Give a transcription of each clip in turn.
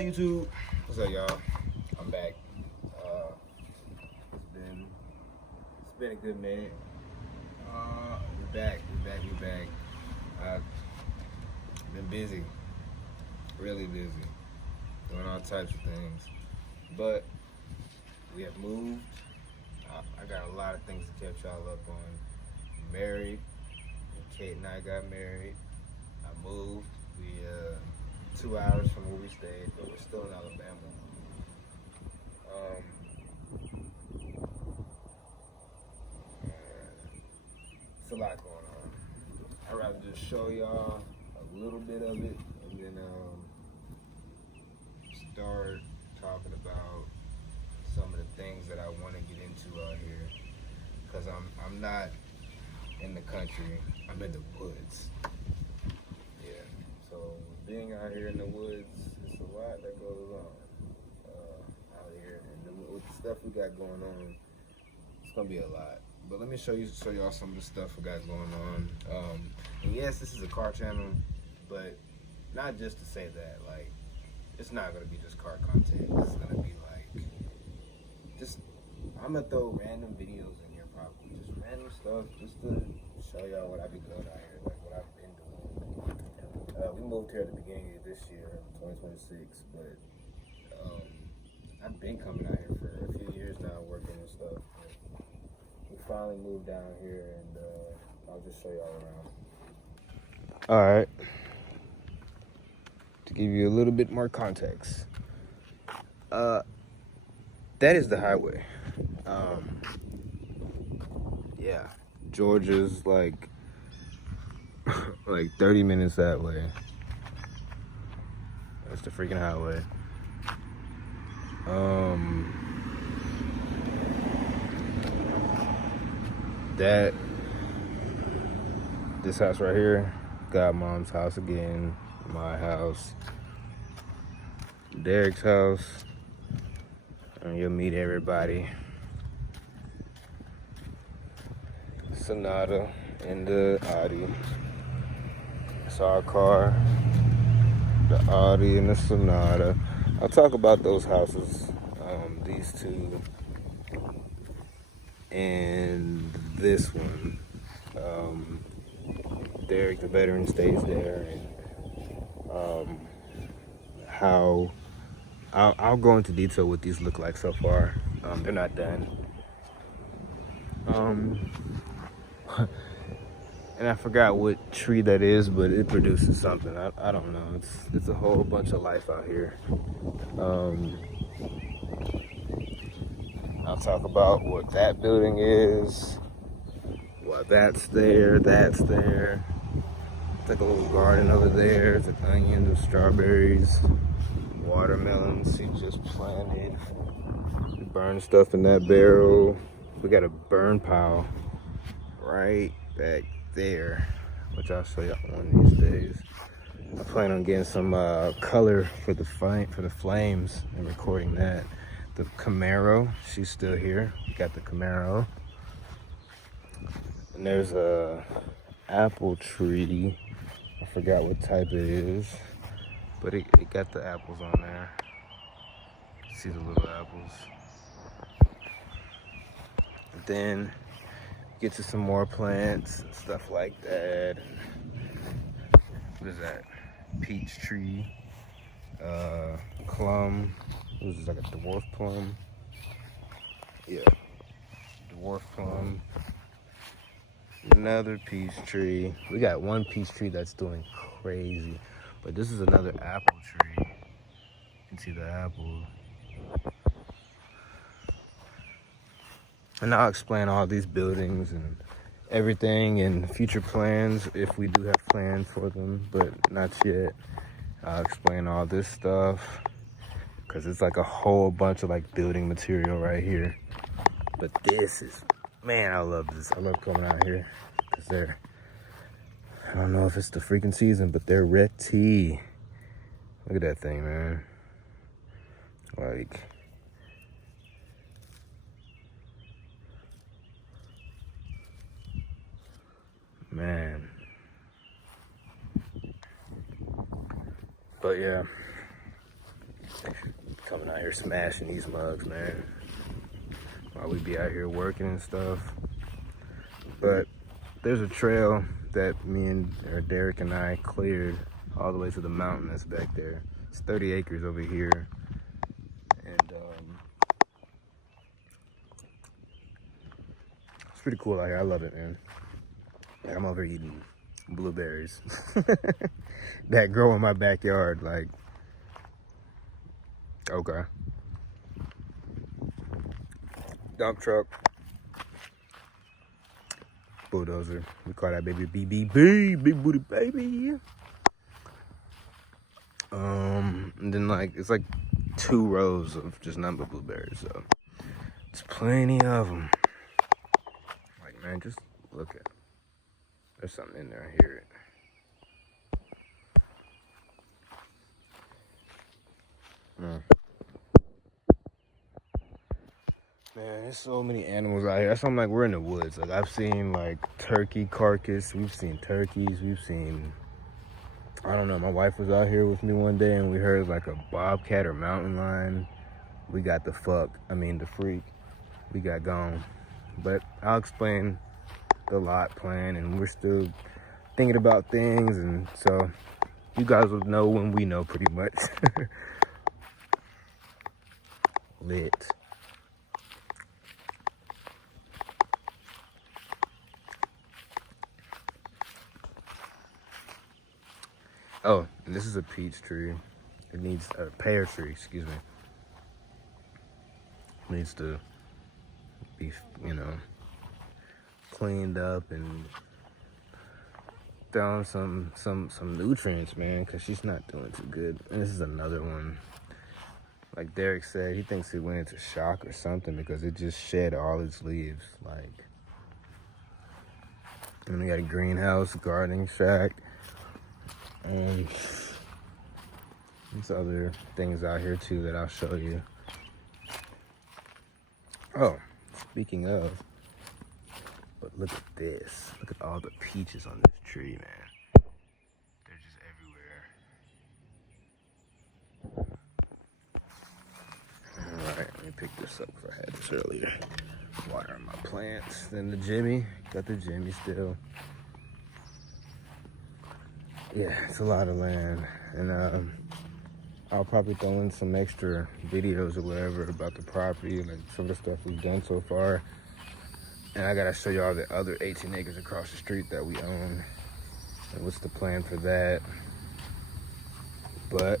up, YouTube? What's up, y'all? I'm back. It's been a good minute. We're back. I've been busy, really busy, doing all types of things. But we have moved. I got a lot of things to catch y'all up on. Married. Kate and I got married. I moved. We 2 hours from where we stayed, but we're still in Alabama. It's a lot going on. I'd rather just show y'all a little bit of it and then start talking about some of the things that I want to get into out here. Cause I'm not in the country. I'm in the woods. Yeah. So being out here in the woods, it's a lot that goes on out here, and with the stuff we got going on, it's gonna be a lot. But let me show y'all some of the stuff we got going on. And yes, this is a car channel, but not just to say that. Like, it's not gonna be just car content. It's gonna be like I'm gonna throw random videos in here, probably just random stuff, just to show y'all what I've been doing out here, like what I've been doing. We moved here at the beginning of this year, 2026, but I've been coming out here for a few years now, working and stuff. But we finally moved down here, and I'll just show y'all around. All right. To give you a little bit more context, that is the highway. Yeah, Georgia's like 30 minutes that way. That's the freaking highway. This house right here, Godmom's house again, my house, Derek's house, and you'll meet everybody. Sonata and the Audi. It's our car, the Audi and the Sonata. I'll talk about those houses, these two, and this one. Derek, the veteran, stays there, and how I'll go into detail what these look like so far. They're not done. And I forgot what tree that is, but it produces something. I don't know. It's a whole bunch of life out here. I'll talk about what that building is, why that's there. It's like a little garden over there. It's like onions, strawberries, watermelons he just planted. Burn stuff in that barrel. We got a burn pile right back there, which I'll show y'all one of these days. I plan on getting some color for the flames and recording that. The Camaro, she's still here. We got the Camaro. And there's a apple tree. I forgot what type it is, but it got the apples on there. See the little apples. And then get to some more plants and stuff like that. What is that? Peach tree, plum. This is like a dwarf plum. Yeah, dwarf plum. Another peach tree. We got one peach tree that's doing crazy, but this is another apple tree. You can see the apple. And I'll explain all these buildings and everything and future plans if we do have plans for them, but not yet. I'll explain all this stuff because it's like a whole bunch of like building material right here. But this is, man, I love this. I love coming out here because I don't know if it's the freaking season, but they're red tea. Look at that thing, man. Like, man. But yeah, out here smashing these mugs, man, while we be out here working and stuff. But there's a trail that me and Derek and I cleared all the way to the mountain that's back there. It's 30 acres over here. And it's pretty cool out here. I love it, man. Like, I'm over here eating blueberries that grow in my backyard. Like, okay. Dump truck. Bulldozer. We call that baby BBB, big booty baby. And then like it's like 2 rows of just nothing but blueberries, so it's plenty of them. Like, man, just look at it. There's something in there. I hear it. Man, there's so many animals out here. That's why I'm like, we're in the woods. Like, I've seen like turkey carcass. We've seen turkeys. We've seen, I don't know. My wife was out here with me one day and we heard like a bobcat or mountain lion. We got the freak. We got gone. But I'll explain the lot plan, and we're still thinking about things, and so you guys will know when we know, pretty much. Lit. Oh, and this is a peach tree. It needs a pear tree, excuse me. It needs to be, cleaned up and thrown some nutrients, man, because she's not doing too good. And this is another one. Like Derek said, he thinks it went into shock or something because it just shed all its leaves. Like, and we got a greenhouse, gardening shack, and there's other things out here too that I'll show you. Oh, speaking of, but look at this. Look at all the peaches on this tree, man. They're just everywhere. All right, let me pick this up because I had this earlier. Watering my plants. Then the Jimmy. Got the Jimmy still. Yeah, it's a lot of land. And I'll probably throw in some extra videos or whatever about the property, like some of the stuff we've done so far. And I gotta show y'all the other 18 acres across the street that we own and what's the plan for that. But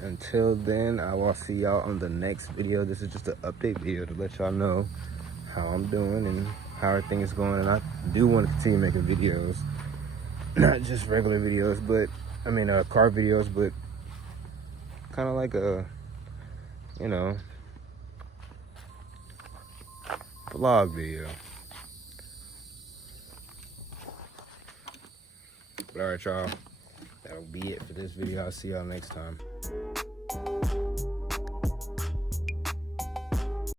until then, I will see y'all on the next video. This is just an update video to let y'all know how I'm doing and how everything is going. And I do want to continue making videos, not just regular videos, but car videos, but kind of like a, vlog video. But all right, y'all, that'll be it for this video. I'll see y'all next time.